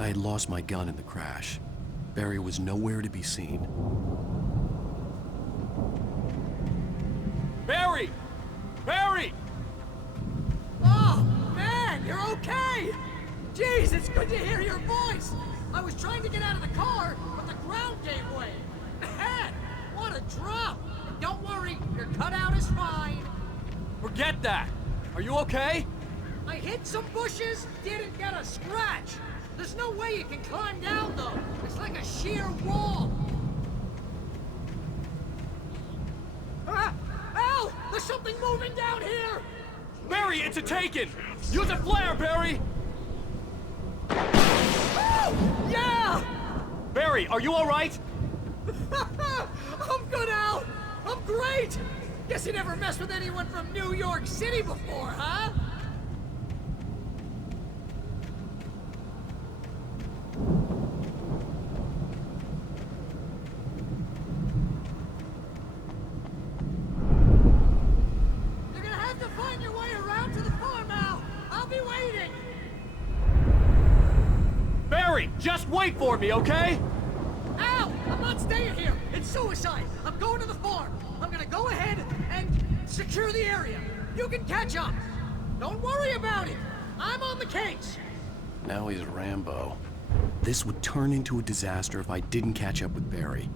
I had lost my gun in the crash. Barry was nowhere to be seen. Barry! Barry! Oh, man, you're okay! Jeez, it's good to hear your voice! I was trying to get out of the car, but the ground gave way. Man, what a drop! And don't worry, your cutout is fine. Forget that! Are you okay? I hit some bushes, didn't get a scratch. There's no way you can climb down, though. It's like a sheer wall. Ah! Al! There's something moving down here! Barry, it's a taken! Use a flare, Barry! Oh! Yeah! Barry, are you alright? I'm good, Al! I'm great! Guess you never messed with anyone from New York City before, huh? You're gonna have to find your way around to the farm, Al! I'll be waiting! Barry, just wait for me, okay? Al! I'm not staying here! It's suicide! I'm going to the farm! I'm gonna go ahead and secure the area! You can catch up! Don't worry about it! I'm on the case! Now he's Rambo. This would turn into a disaster if I didn't catch up with Barry.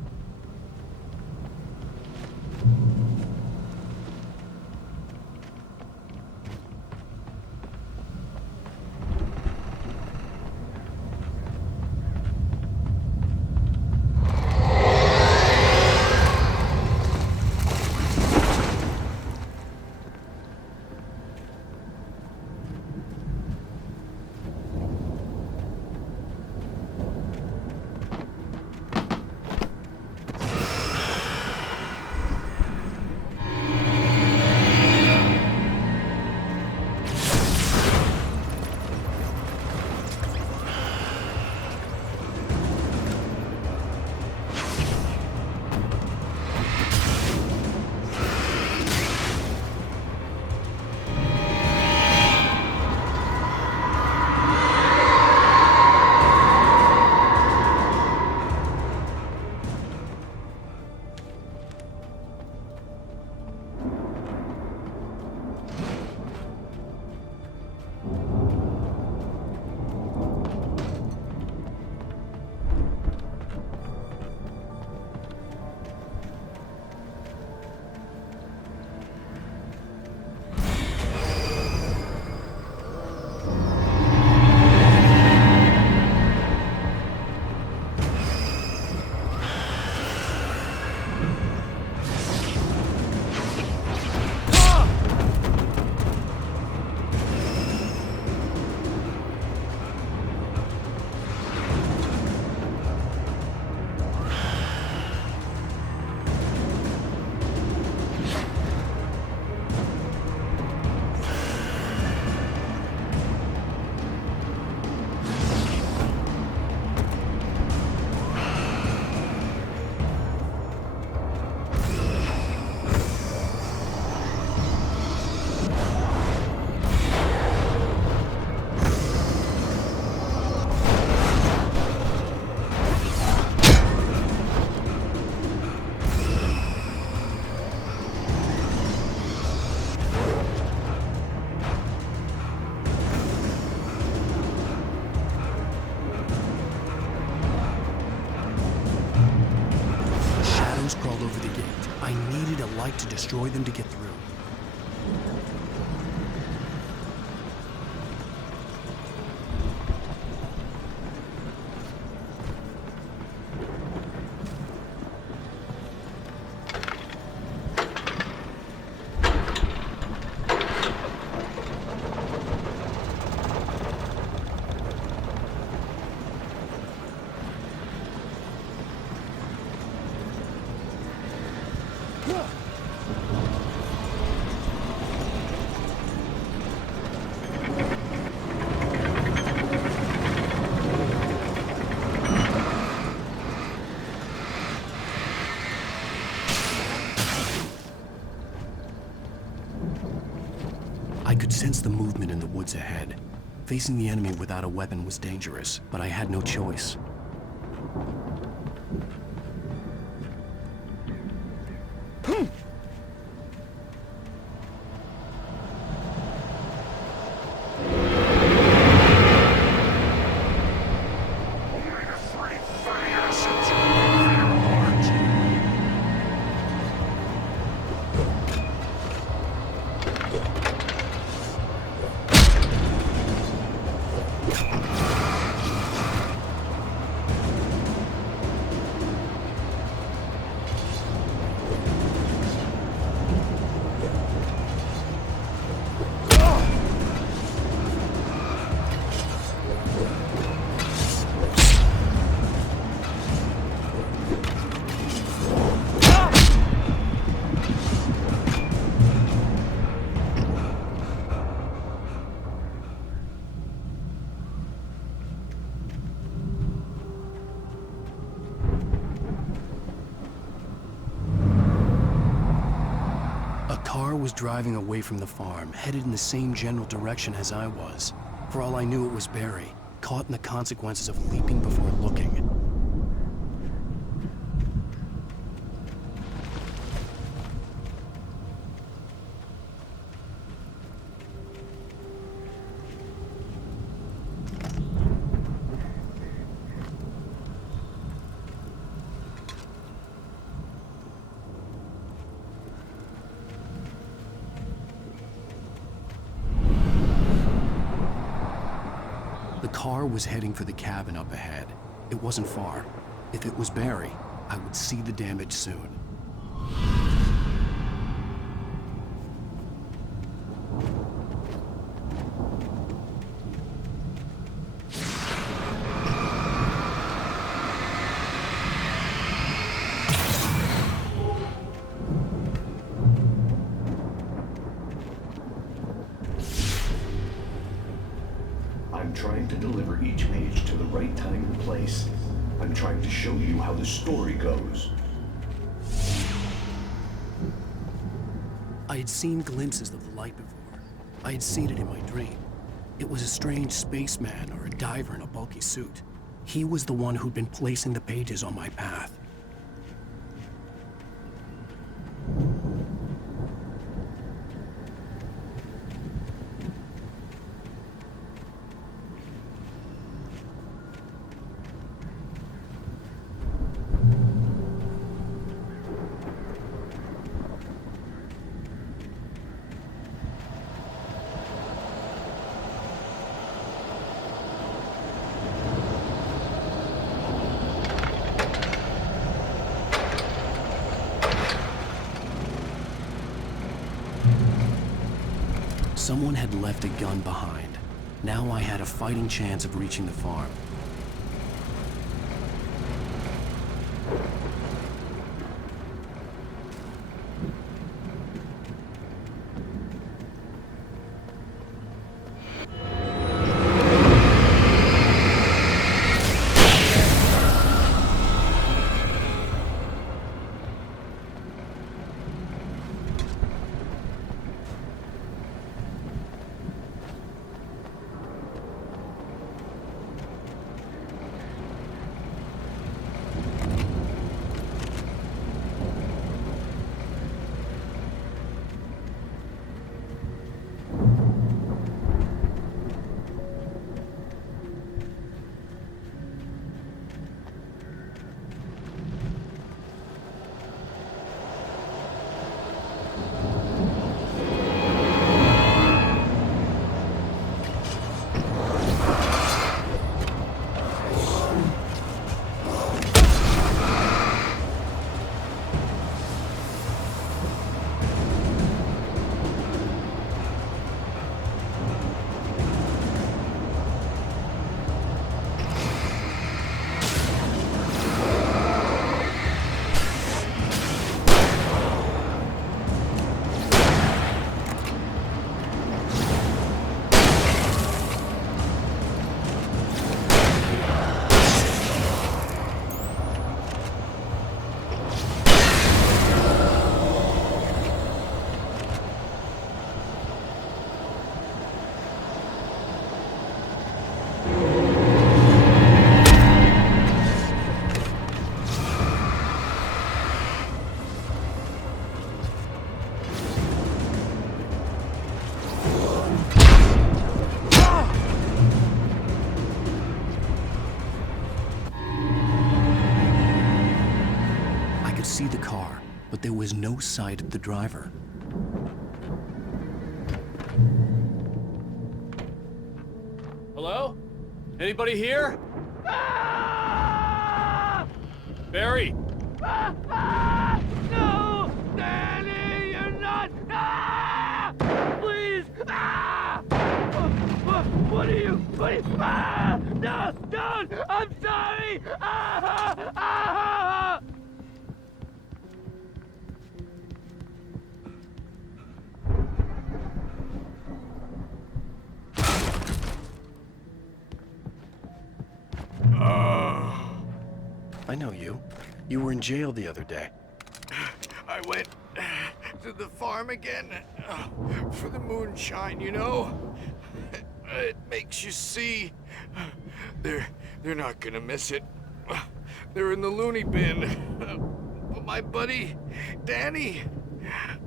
Crawled over the gate. I needed a light to destroy them to get through. I could sense the movement in the woods ahead. Facing the enemy without a weapon was dangerous, but I had no choice. Was driving away from the farm, headed in the same general direction as I was. For all I knew, it was Barry, caught in the consequences of leaping before looking. The car was heading for the cabin up ahead. It wasn't far. If it was Barry, I would see the damage soon. I'm trying to deliver each page to the right time and place. I'm trying to show you how the story goes. I had seen glimpses of the light before. I had seen it in my dream. It was a strange spaceman or a diver in a bulky suit. He was the one who'd been placing the pages on my path. Someone had left a gun behind. Now I had a fighting chance of reaching the farm. see the car, but there was no sight of the driver. Hello? Anybody here? Barry! No! Danny, you're not! Please! What are you? No! Don't! I'm sorry! I know you. You were in jail the other day. I went to the farm again for the moonshine, you know? It makes you see. They're not gonna miss it. They're in the loony bin. But my buddy, Danny,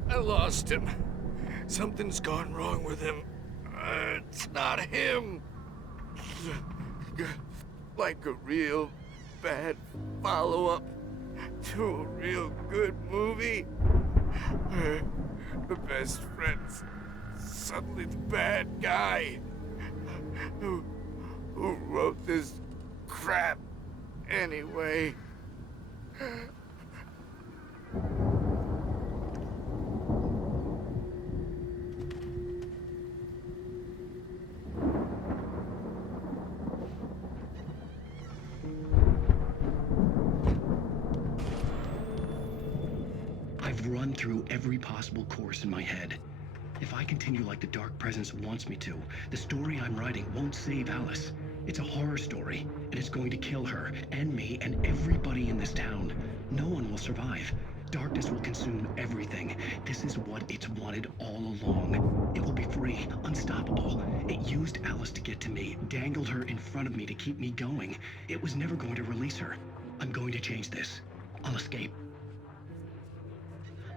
I lost him. Something's gone wrong with him. It's not him. Like a real bad follow-up to a real good movie. The best friend's suddenly the bad guy. Who wrote this crap anyway? I've run through every possible course in my head. If I continue like the Dark Presence wants me to, the story I'm writing won't save Alice. It's a horror story, and it's going to kill her, and me, and everybody in this town. No one will survive. Darkness will consume everything. This is what it's wanted all along. It will be free, unstoppable. It used Alice to get to me, dangled her in front of me to keep me going. It was never going to release her. I'm going to change this. I'll escape.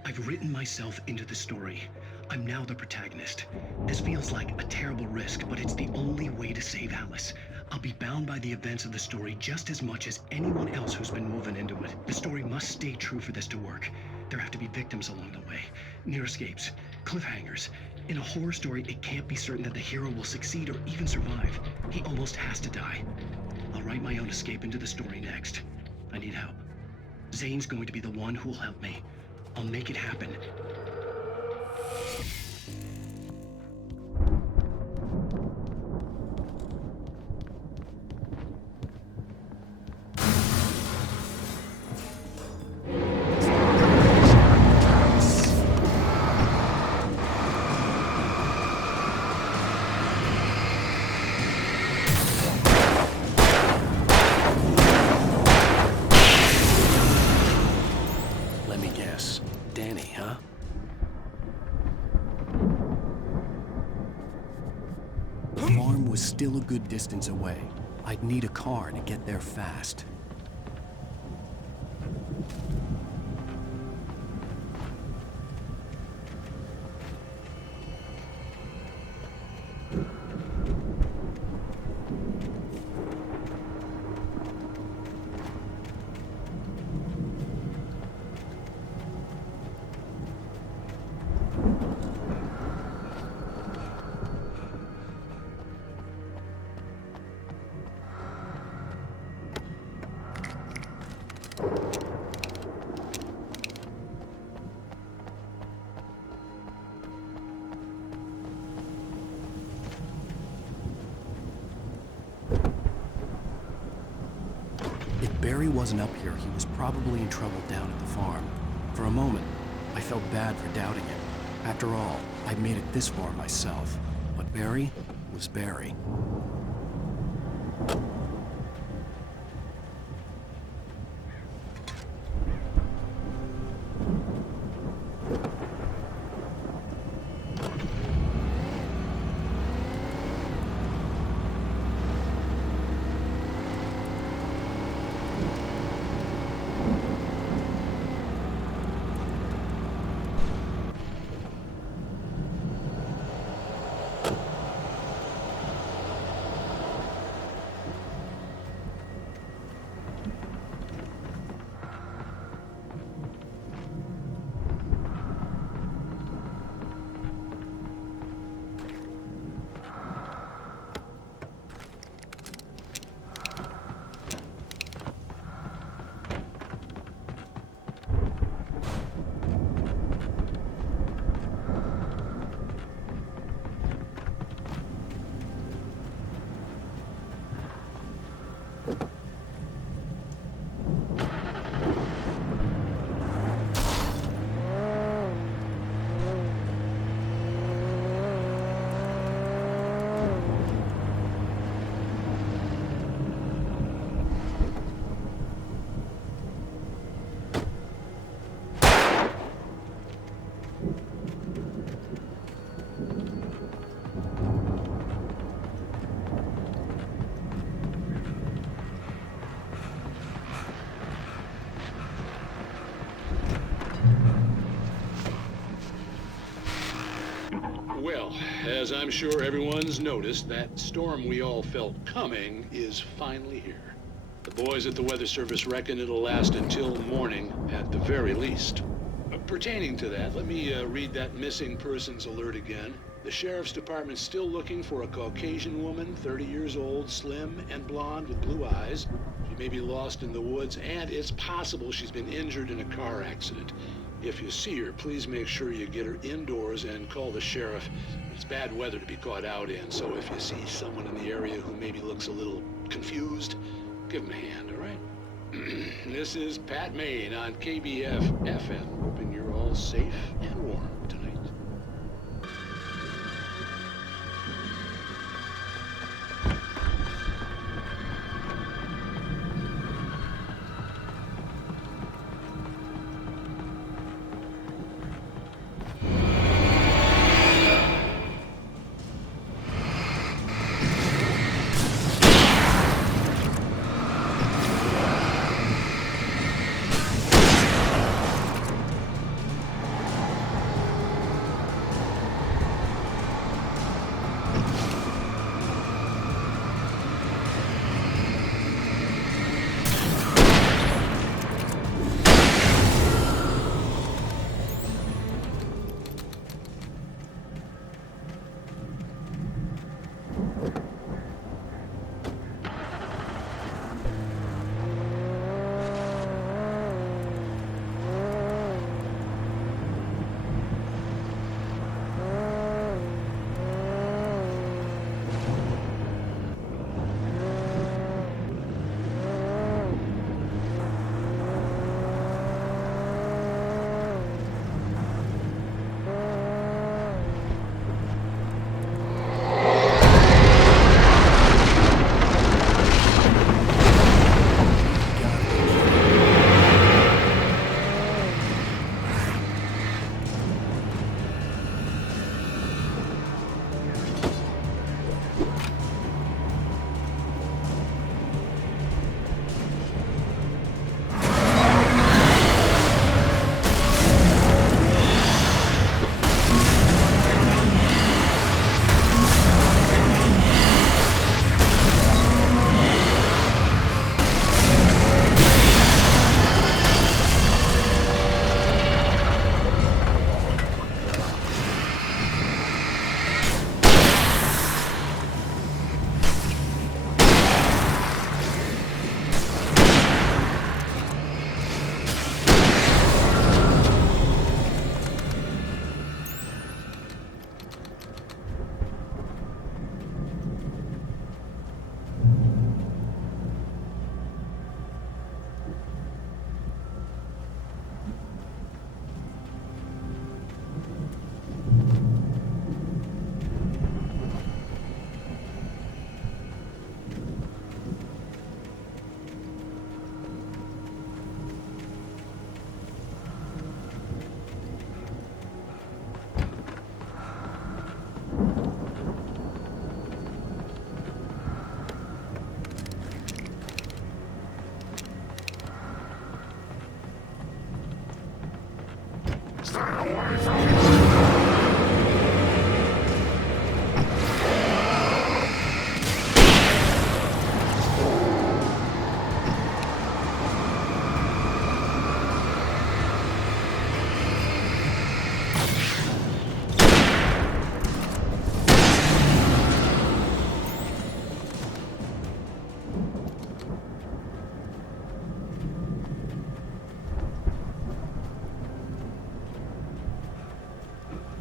I've written myself into the story. I'm now the protagonist. This feels like a terrible risk, but it's the only way to save Alice. I'll be bound by the events of the story just as much as anyone else who's been woven into it. The story must stay true for this to work. There have to be victims along the way, near escapes, cliffhangers. In a horror story, it can't be certain that the hero will succeed or even survive. He almost has to die. I'll write my own escape into the story next. I need help. Zane's going to be the one who'll help me. I'll make it happen. Let me guess. Danny, huh? The farm was still a good distance away. I'd need a car to get there fast. If Barry wasn't up here, he was probably in trouble down at the farm. For a moment, I felt bad for doubting him. After all, I'd made it this far myself. But Barry was Barry. Well, as I'm sure everyone's noticed, that storm we all felt coming is finally here. The boys at the Weather Service reckon it'll last until morning at the very least. Pertaining to that, let me read that missing persons alert again. The Sheriff's Department's still looking for a Caucasian woman, 30 years old, slim and blonde with blue eyes. She may be lost in the woods, and it's possible she's been injured in a car accident. If you see her, please make sure you get her indoors and call the sheriff. It's bad weather to be caught out in, so if you see someone in the area who maybe looks a little confused, give him a hand, all right? This is Pat Maine on KBF FM, hoping you're all safe and warm tonight.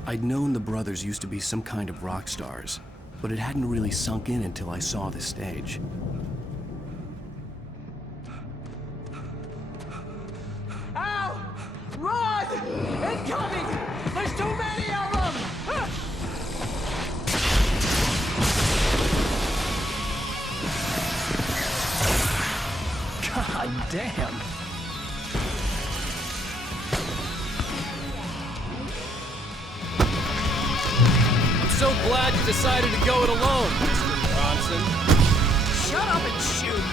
I'd known the brothers used to be some kind of rock stars, but it hadn't really sunk in until I saw the stage. Ow! Run! Incoming! There's too many of them! God damn! I'm so glad you decided to go it alone, Mr. Bronson. Shut up and shoot!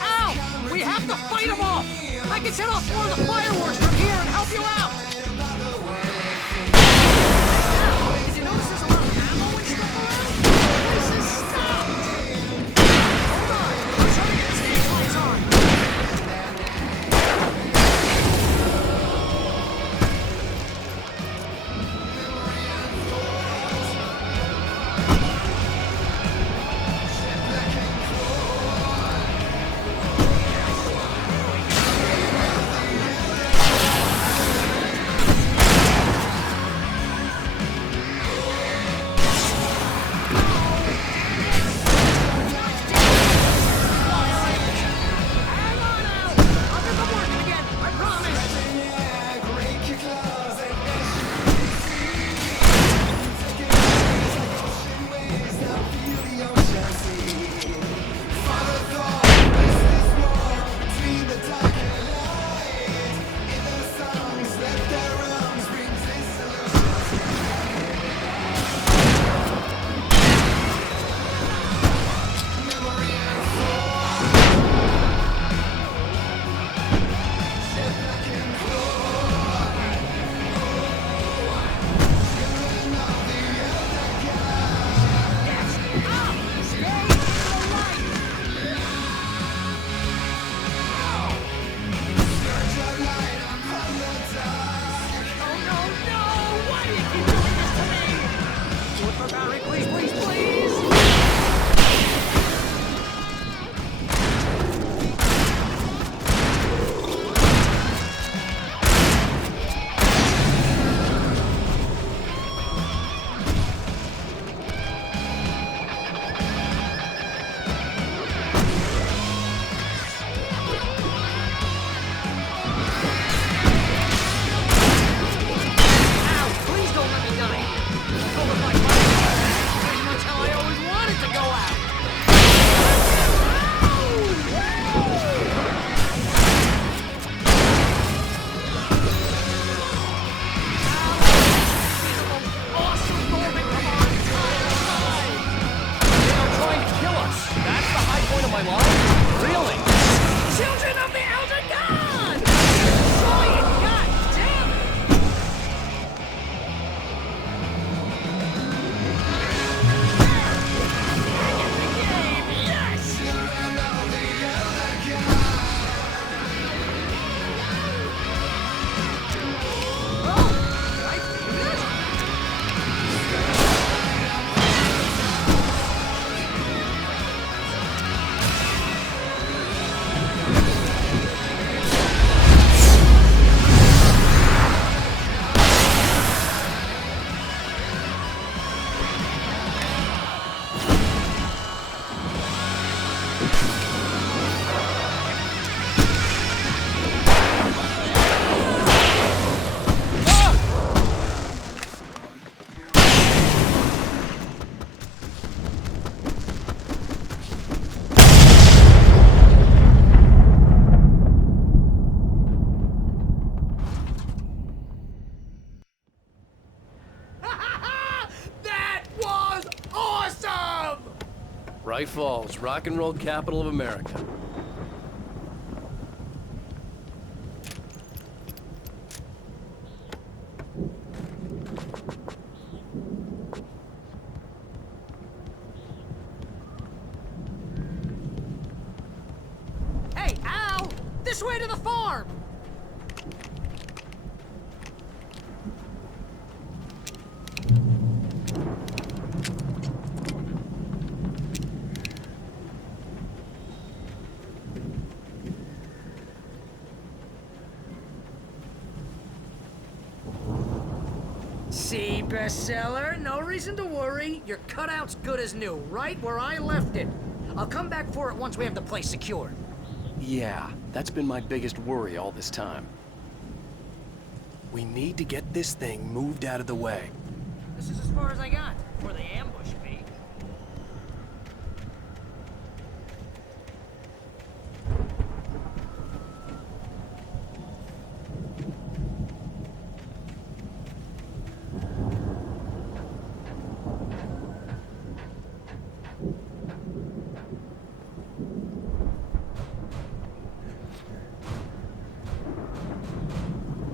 Ow! We have to fight them off! I can set off more of the fireworks from here and help you out! Falls, rock and roll capital of America. Hey, Al! This way to the farm! See, bestseller? No reason to worry. Your cutout's good as new, right where I left it. I'll come back for it once we have the place secured. Yeah, that's been my biggest worry all this time. We need to get this thing moved out of the way. This is as far as I got before they ambushed me.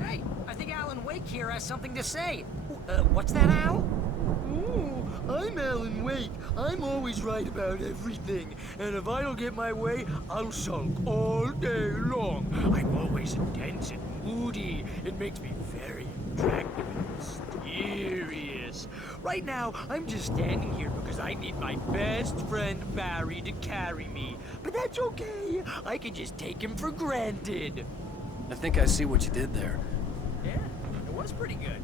Hey, I think Alan Wake here has something to say. What's that, Al? Ooh, I'm Alan Wake. I'm always right about everything. And if I don't get my way, I'll sulk all day long. I'm always intense and moody. It makes me very attractive and mysterious. Right now, I'm just standing here because I need my best friend Barry to carry me. But that's okay. I can just take him for granted. I think I see what you did there. Yeah, it was pretty good.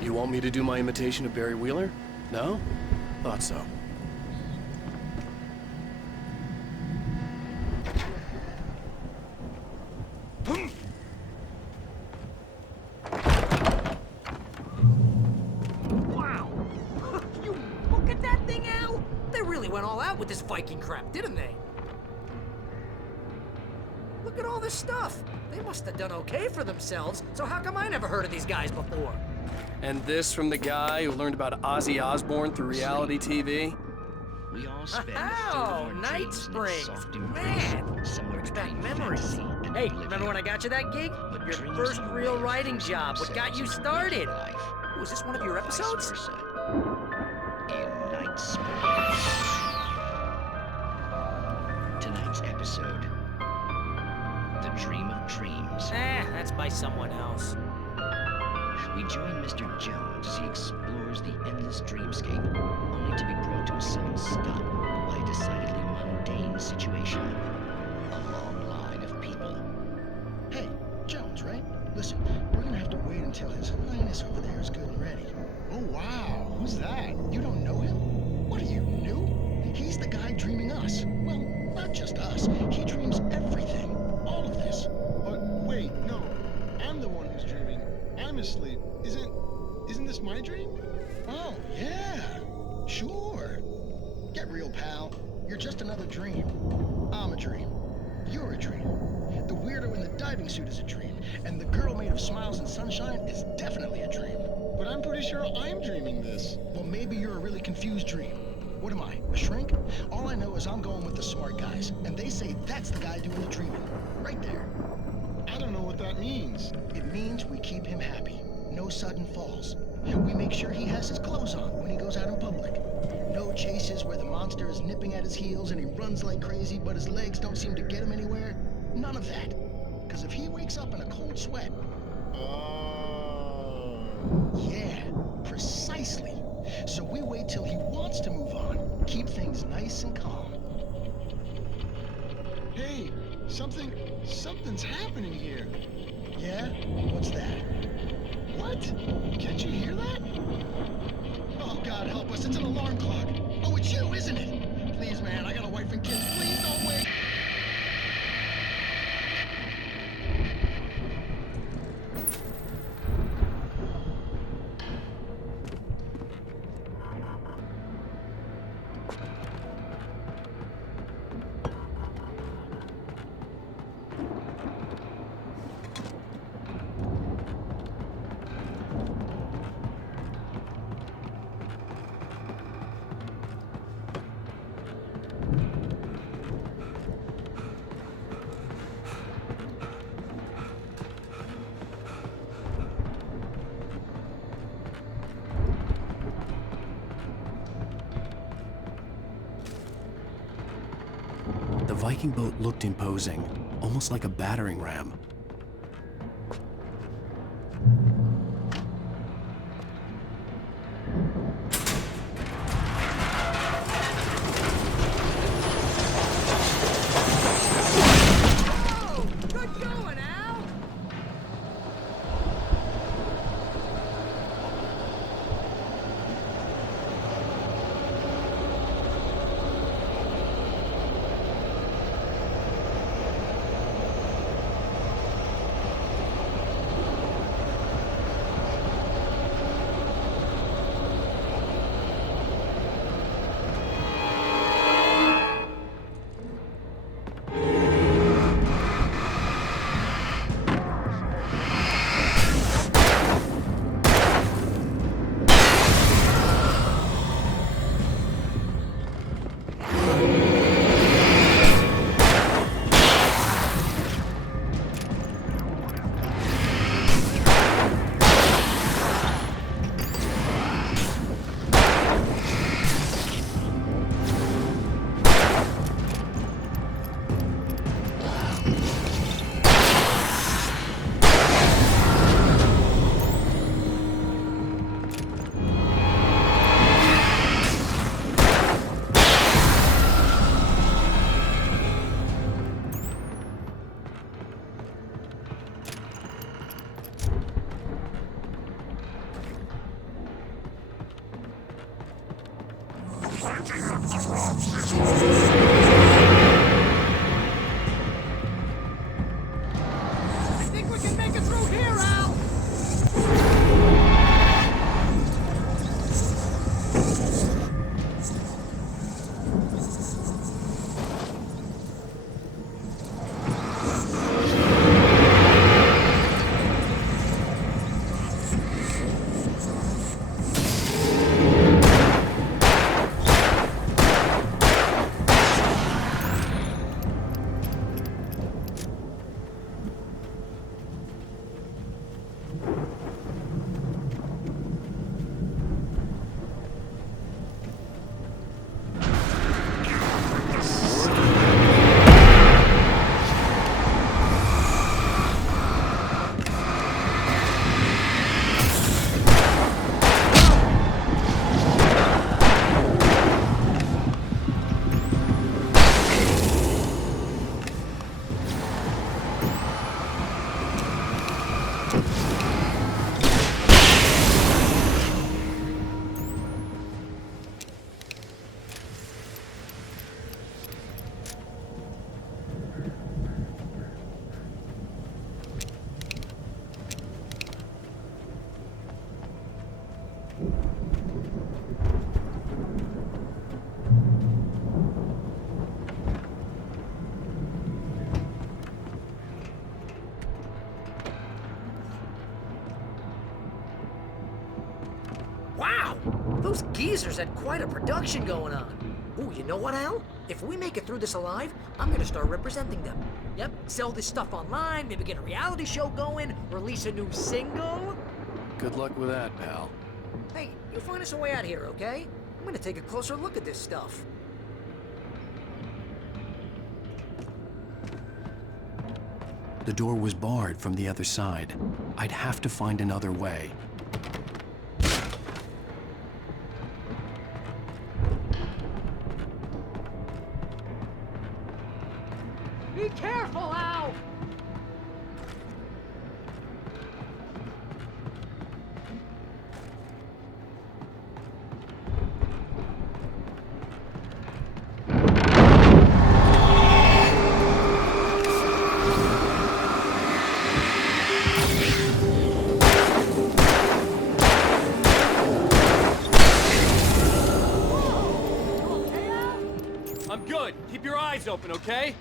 You want me to do my imitation of Barry Wheeler? No? Thought so. Wow! You look at that thing, Al! They really went all out with this Viking crap, didn't they? Look at all this stuff. They must have done okay for themselves, so how come I never heard of these guys before? And this from the guy who learned about Ozzy Osbourne through reality TV? We all spend Oh, Night Springs! Man! Brings back memories. Hey, remember when I got you that gig? Your first real writing job, what got you started? Was this one of your episodes? In Night Springs. Tonight's episode. The Dream of Dreams. That's by someone else. We join Mr. Jones as he explores the endless dreamscape, only to be brought to a sudden stop by a decidedly mundane situation. A long line of people. Hey, Jones, right? Listen, we're gonna have to wait until His Highness over there is good and ready. Oh, wow. Who's that? You don't know him? What are you, new? He's the guy dreaming us. Well, not just us. He dreams everything. All of this. But wait, no. I'm the one who's dreaming. I'm asleep. Isn't this my dream? Oh, yeah. Sure. Get real, pal. You're just another dream. I'm a dream. You're a dream. The weirdo in the diving suit is a dream. And the girl made of smiles and sunshine is definitely a dream. But I'm pretty sure I'm dreaming this. Well, maybe you're a really confused dream. What am I, a shrink? All I know is I'm going with the smart guys. And they say that's the guy doing the dreaming. Right there. I don't know what that means. It means we keep him happy. No sudden falls. We make sure he has his clothes on when he goes out in public. No chases where the monster is nipping at his heels and he runs like crazy, but his legs don't seem to get him anywhere. None of that. Because if he wakes up in a cold sweat... Oh. Yeah, precisely. So we wait till he wants to move on. Keep things nice and calm. Hey, something's happening here. Yeah? What's that? What? Can't you hear that? Oh, God help us, it's an alarm clock. Oh, it's you, isn't it? Please, man, I got a wife and kids. Please don't wait. Viking boat looked imposing, almost like a battering ram. Oh, good going, Al! I think we can make it through here, Al! Wow! Those geezers had quite a production going on. Ooh, you know what, Al? If we make it through this alive, I'm gonna start representing them. Yep, sell this stuff online, maybe get a reality show going, release a new single. Good luck with that, pal. Hey, you find us a way out here, okay? I'm gonna take a closer look at this stuff. The door was barred from the other side. I'd have to find another way. Be careful, Al! I'm good. Keep your eyes open, okay?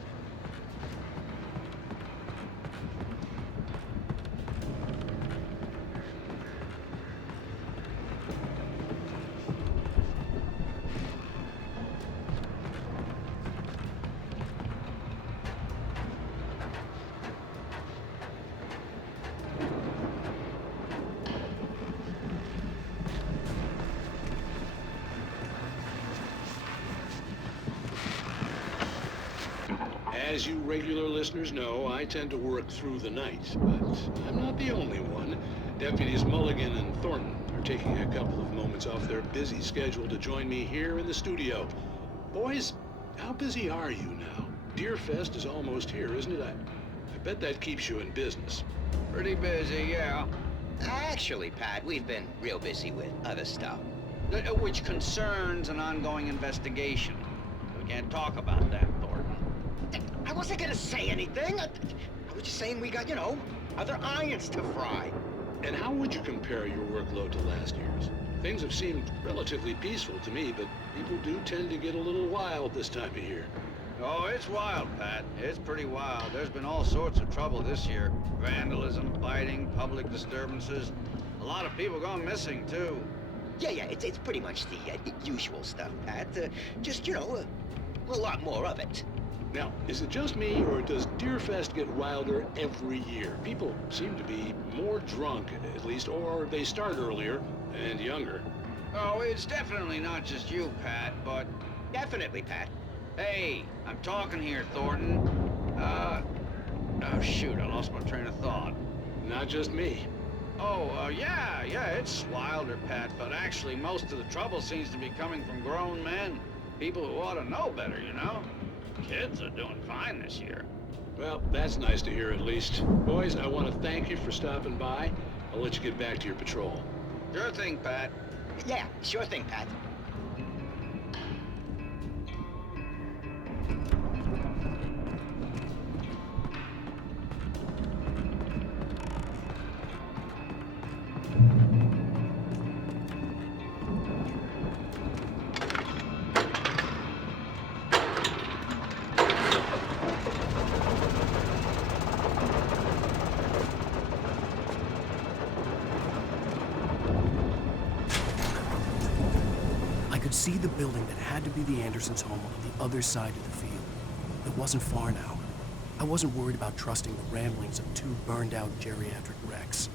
As you regular listeners know, I tend to work through the night, but I'm not the only one. Deputies Mulligan and Thornton are taking a couple of moments off their busy schedule to join me here in the studio. Boys, how busy are you now? Deerfest is almost here, isn't it? I bet that keeps you in business. Pretty busy, yeah. Actually, Pat, we've been real busy with other stuff, which concerns an ongoing investigation. We can't talk about that, Thornton. I wasn't gonna say anything. I was just saying we got, other irons to fry. And how would you compare your workload to last year's? Things have seemed relatively peaceful to me, but people do tend to get a little wild this time of year. Oh, it's wild, Pat. It's pretty wild. There's been all sorts of trouble this year. Vandalism, fighting, public disturbances. A lot of people gone missing, too. Yeah, it's pretty much the usual stuff, Pat. Just, a lot more of it. Now, is it just me, or does Deerfest get wilder every year? People seem to be more drunk, at least, or they start earlier and younger. Oh, it's definitely not just you, Pat, but... Definitely, Pat. Hey, I'm talking here, Thornton. Oh, shoot, I lost my train of thought. Not just me. Yeah, it's wilder, Pat, but actually most of the trouble seems to be coming from grown men. People who ought to know better, Kids are doing fine this year. Well, that's nice to hear at least. Boys, I want to thank you for stopping by. I'll let you get back to your patrol. Sure thing, Pat. Yeah, sure thing, Pat. See the building that had to be the Andersons' home on the other side of the field. It wasn't far now. I wasn't worried about trusting the ramblings of two burned-out geriatric wrecks.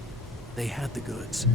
They had the goods.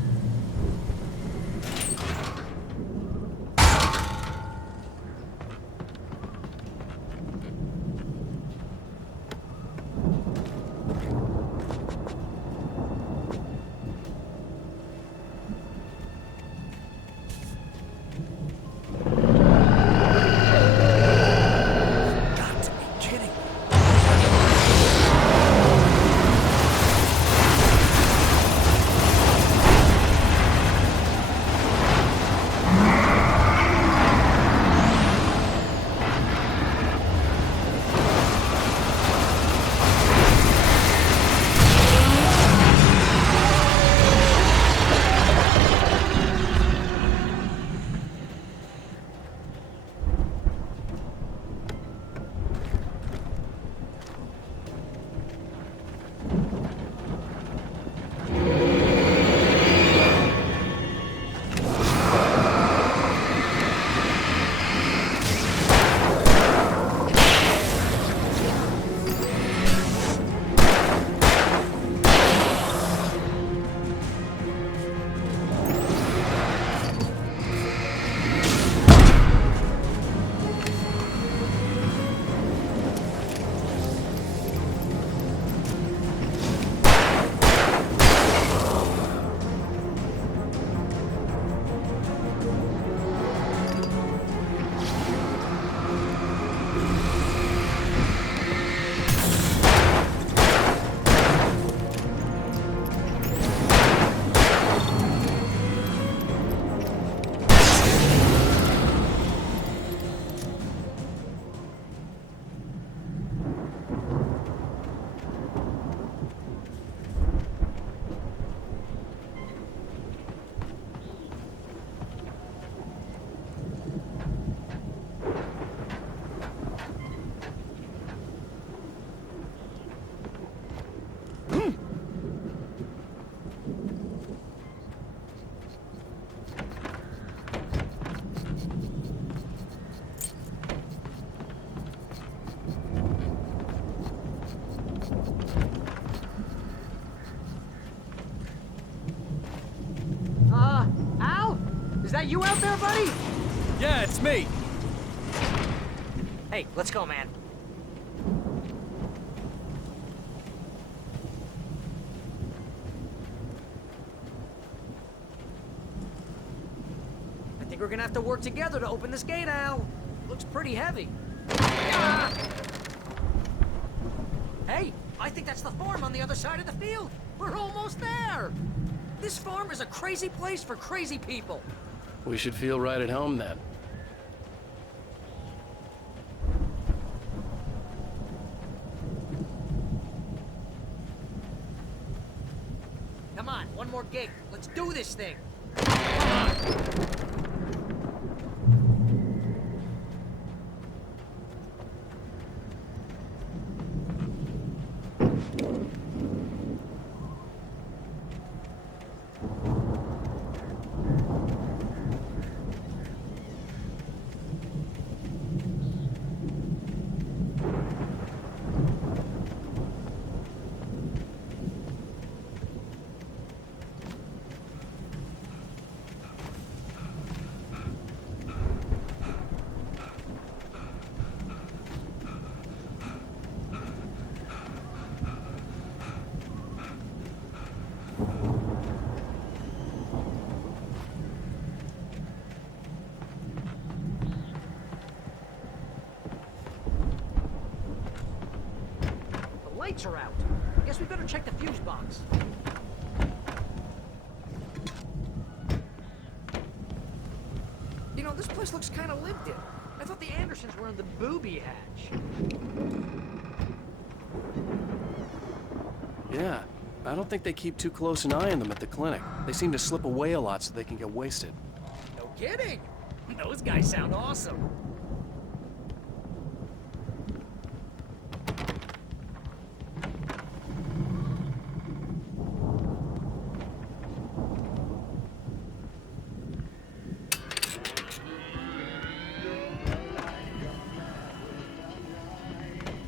Is that you out there, buddy? Yeah, it's me. Hey, let's go, man. think we're gonna have to work together to open this gate, Al. Looks pretty heavy. Ah! Hey, I think that's the farm on the other side of the field. We're almost there. This farm is a crazy place for crazy people. We should feel right at home then. Come on, one more gate. Let's do this thing. Lights are out. Guess we better check the fuse box. You know, this place looks kind of lived in. I thought the Andersons were in the booby hatch. Yeah, I don't think they keep too close an eye on them at the clinic. They seem to slip away a lot so they can get wasted. No kidding. Those guys sound awesome.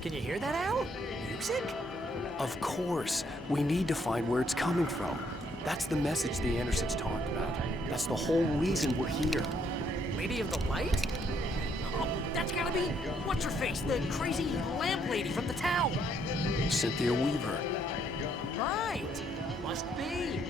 Can you hear that, Al? Music? Of course. We need to find where it's coming from. That's the message the Andersons talked about. That's the whole reason we're here. Lady of the Light? Oh, that's gotta be... What's-her-face? The crazy lamp lady from the town. Cynthia Weaver. Right. Must be.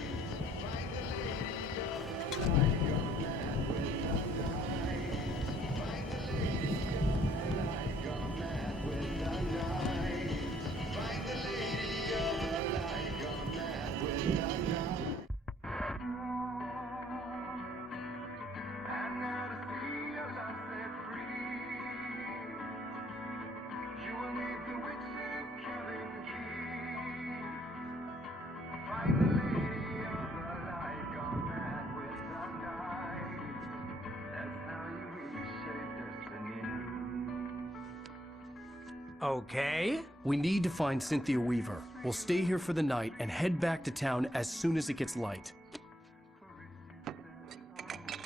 Okay. We need to find Cynthia Weaver. We'll stay here for the night and head back to town as soon as it gets light.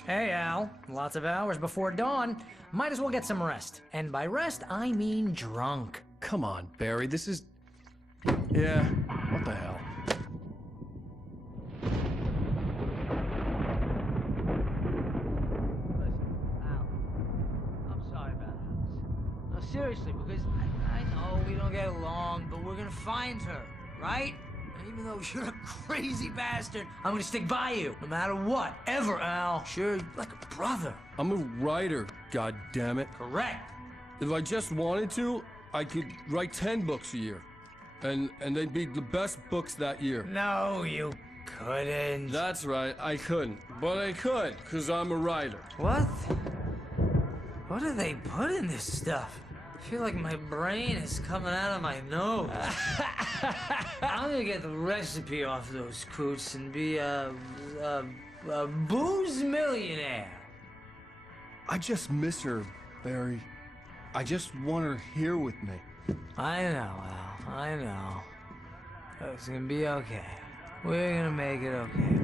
Hey, Al. Lots of hours before dawn. Might as well get some rest. And by rest, I mean drunk. Come on, Barry, this is... Yeah, what the hell? Seriously, because I know we don't get along, but we're gonna find her, right? And even though you're a crazy bastard, I'm gonna stick by you, no matter what, ever, Al. Sure, like a brother. I'm a writer, goddammit. Correct. If I just wanted to, I could write 10 books a year. And they'd be the best books that year. No, you couldn't. That's right, I couldn't. But I could, because I'm a writer. What? What do they put in this stuff? I feel like my brain is coming out of my nose. I'm gonna get the recipe off those coots and be a booze millionaire. I just miss her, Barry. I just want her here with me. I know, Al. I know. It's gonna be okay. We're gonna make it okay.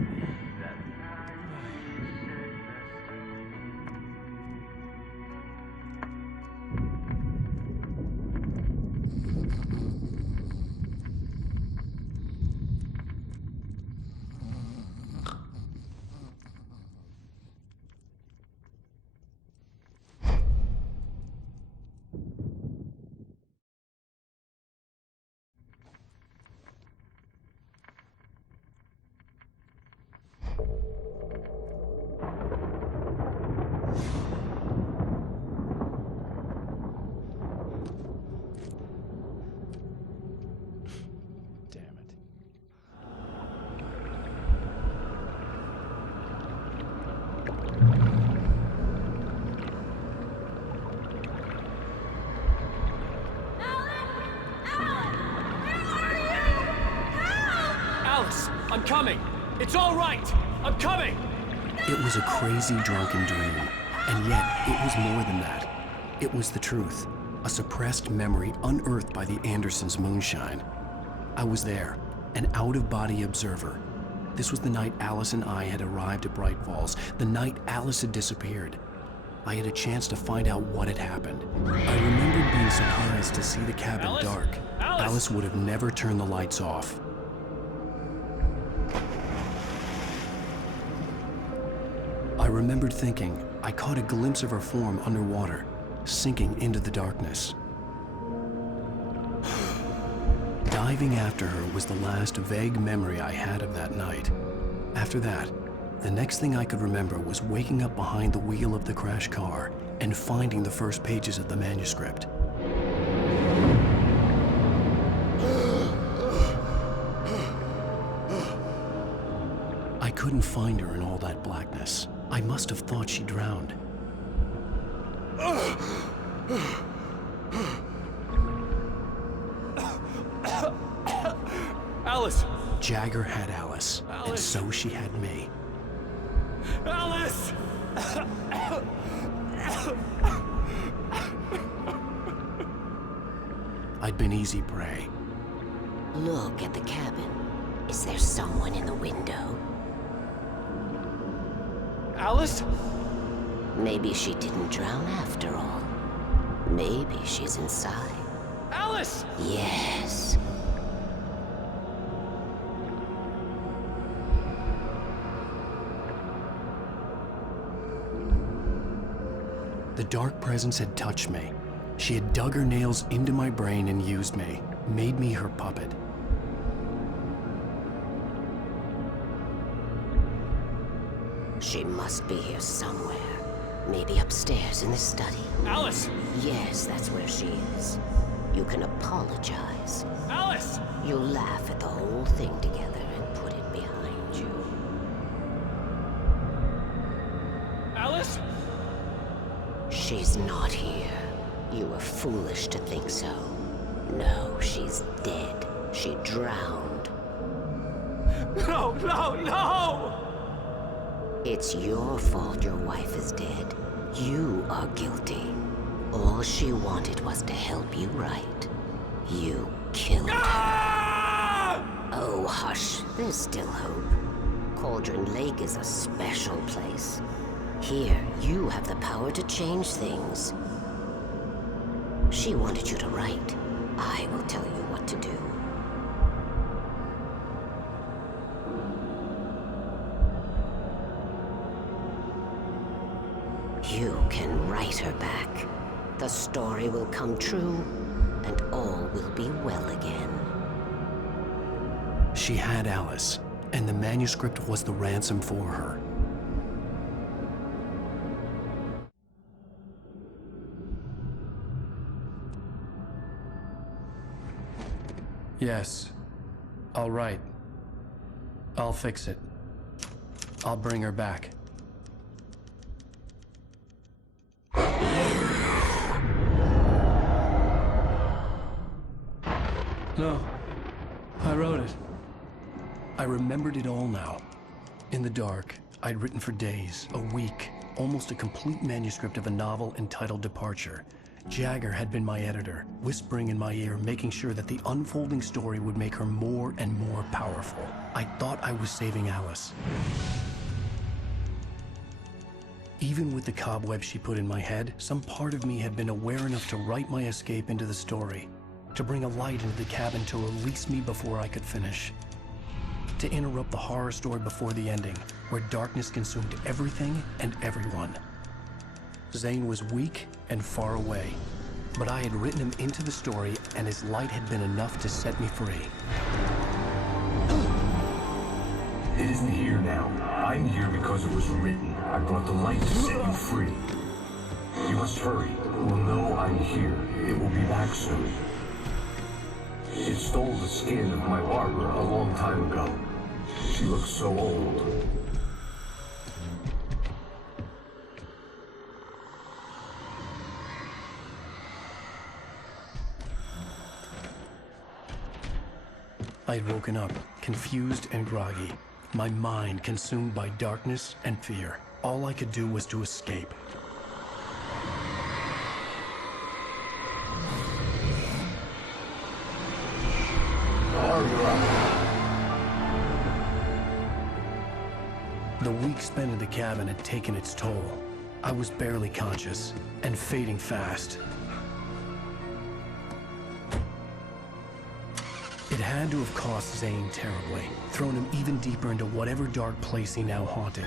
Alice, I'm coming! It's all right! I'm coming! It was a crazy, drunken dream, and yet it was more than that. It was the truth, a suppressed memory unearthed by the Andersons' moonshine. I was there, an out-of-body observer. This was the night Alice and I had arrived at Bright Falls, the night Alice had disappeared. I had a chance to find out what had happened. I remembered being surprised to see the cabin Alice? dark. Alice? Alice would have never turned the lights off. I remembered thinking I caught a glimpse of her form underwater, sinking into the darkness. Diving after her was the last vague memory I had of that night. After that, the next thing I could remember was waking up behind the wheel of the crashed car and finding the first pages of the manuscript. I couldn't find her in all that blackness. I must have thought she drowned. Alice! Jagger had Alice, and so she had me. Alice! I'd been easy prey. Look at the cabin. Is there someone in the window? Alice? Maybe she didn't drown after all. Maybe she's inside. Alice! Yes. The dark presence had touched me. She had dug her nails into my brain and used me, made me her puppet. She must be here somewhere. Maybe upstairs in the study. Alice! Yes, that's where she is. You can apologize. Alice! You'll laugh at the whole thing together and put it behind you. Alice? She's not here. You were foolish to think so. No, she's dead. She drowned. No, no, no! It's your fault your wife is dead. You are guilty. All she wanted was to help you right. You killed her. Oh, hush. There's still hope. Cauldron Lake is a special place. Here, you have the power to change things. She wanted you to write. I will tell you what to do. You can write her back. The story will come true, and all will be well again. She had Alice, and the manuscript was the ransom for her. Yes. I'll write. I'll fix it. I'll bring her back. No. I wrote it. I remembered it all now. In the dark, I'd written for days, a week, almost a complete manuscript of a novel entitled Departure. Jagger had been my editor, whispering in my ear, making sure that the unfolding story would make her more and more powerful. I thought I was saving Alice. Even with the cobwebs she put in my head, some part of me had been aware enough to write my escape into the story, to bring a light into the cabin to release me before I could finish, to interrupt the horror story before the ending, where darkness consumed everything and everyone. Zane was weak and far away, but I had written him into the story, and his light had been enough to set me free. It isn't here now. I'm here because it was written. I brought the light to set you free. You must hurry. It will know I'm here. It will be back soon. It stole the skin of my barber a long time ago. She looks so old. I had woken up, confused and groggy, my mind consumed by darkness and fear. All I could do was to escape. The week spent in the cabin had taken its toll. I was barely conscious, and fading fast. It had to have cost Zane terribly, thrown him even deeper into whatever dark place he now haunted.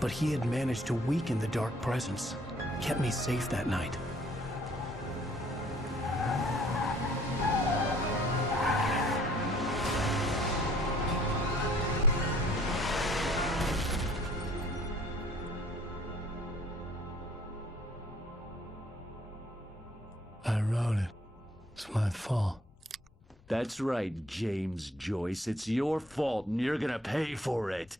But he had managed to weaken the dark presence, kept me safe that night. I wrote it. It's my fault. That's right, James Joyce. It's your fault, and you're gonna pay for it.